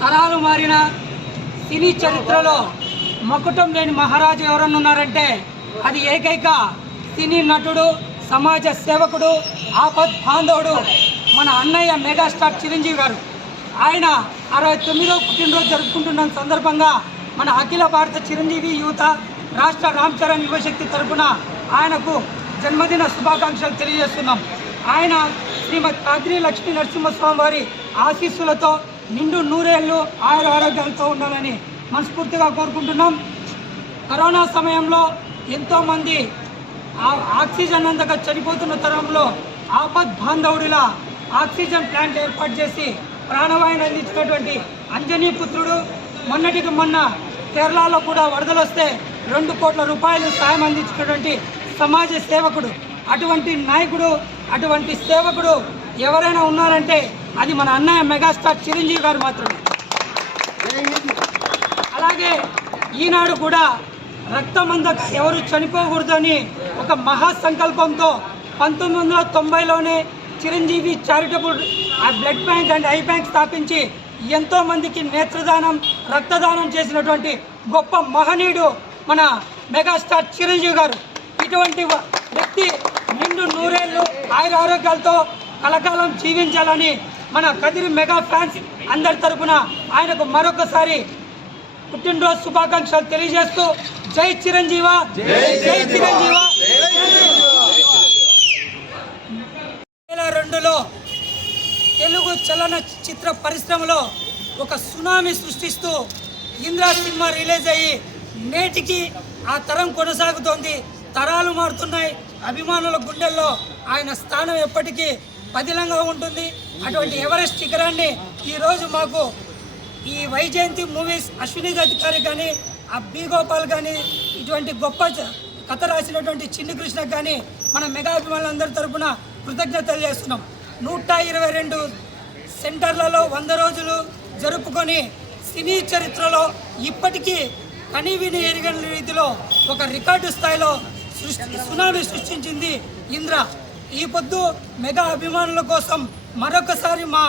తరాలు మారిన సినీ చరిత్రలో మకుటం లేని మహారాజు ఎవరన్నా ఉన్నారంటే అది ఏకైక సినీ నటుడు సమాజ సేవకుడు ఆపద్ బాంధవుడు మన అన్నయ్య మెగాస్టార్ చిరంజీవి గారు. ఆయన అరవై తొమ్మిదో పుట్టినరోజు జరుపుకుంటున్న సందర్భంగా మన అఖిల భారత చిరంజీవి యువత రాష్ట్ర రామ్ చరణ్ యువశక్తి తరపున ఆయనకు జన్మదిన శుభాకాంక్షలు తెలియజేస్తున్నాం. ఆయన శ్రీమతి కాద్రి లక్ష్మీ నరసింహస్వామి వారి ఆశీస్సులతో నిండు నూరేళ్ళు ఆయుర ఆరోగ్యాలతో ఉండాలని మనస్ఫూర్తిగా కోరుకుంటున్నాం. కరోనా సమయంలో ఎంతోమంది ఆక్సిజన్ అందక చనిపోతున్న తరంలో ఆపద్ బాంధవుడిలా ఆక్సిజన్ ప్లాంట్ ఏర్పాటు చేసి ప్రాణవాయుని అందించినటువంటి అంజనీ పుత్రుడు మొన్నటికి మొన్న కేరళలో కూడా వరదలు వస్తే రెండు కోట్ల రూపాయలు సాయం అందించినటువంటి సమాజ సేవకుడు. అటువంటి నాయకుడు అటువంటి సేవకుడు ఎవరైనా ఉన్నారంటే అది మన అన్నయ్య మెగాస్టార్ చిరంజీవి గారు మాత్రమే. అలాగే ఈనాడు కూడా రక్తమందక ఎవరు చనిపోకూడదని ఒక మహా సంకల్పంతో పంతొమ్మిది వందల తొంభైలోనే Chiranjeevi charitable blood bank and eye bank స్థాపించి ఎంతో మందికి నేత్రదానం రక్తదానం చేసినటువంటి గొప్ప మహనీయుడు మన మెగాస్టార్ చిరంజీవి గారు. ఇటువంటి వ్యక్తి నిండు నూరేళ్ళు ఆయుర ఆరోగ్యాలతో కలకాలం జీవించాలని మన కదిరి మెగా ఫ్యాన్స్ అందరి తరపున ఆయనకు మరొకసారి పుట్టినరోజు శుభాకాంక్షలు తెలియజేస్తూ జై చిరంజీవ. జై చిరంజీవ. తెలుగు చలన చిత్ర పరిశ్రమలో ఒక సునామీ సృష్టిస్తూ ఇంద్రా సినిమా రిలీజ్ అయ్యి నేటికి ఆ తరం కొనసాగుతోంది. తరాలు మారుతున్నాయి. అభిమానుల గుండెల్లో ఆయన స్థానం ఎప్పటికీ పదిలంగా ఉంటుంది. అటువంటి ఎవరెస్ట్ శిఖరాన్ని ఈరోజు మాకు ఈ వైజయంతి మూవీస్ అశ్విని అధికారి కానీ ఆ బి గోపాల్ కానీ ఇటువంటి గొప్ప కథ రాసినటువంటి చిన్ని కృష్ణ కానీ మన మెగా అభిమానులందరి తరపున కృతజ్ఞతలు తెలియజేస్తున్నాం నూట ఇరవై రెండు సెంటర్లలో వంద రోజులు జరుపుకొని సినీ చరిత్రలో ఇప్పటికీ కనీవిని ఎరిగని రీతిలో ఒక రికార్డు స్థాయిలో సృష్టి సునామీ సృష్టించింది ఇంద్ర ఈ పొద్దు మెగా అభిమానుల కోసం మరొకసారి మా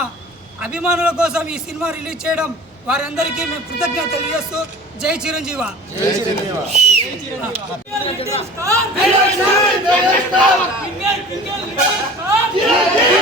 అభిమానుల కోసం ఈ సినిమా రిలీజ్ చేయడం వారందరికీ మేము కృతజ్ఞత తెలియజేస్తూ జై చిరంజీవ చిరంజీవి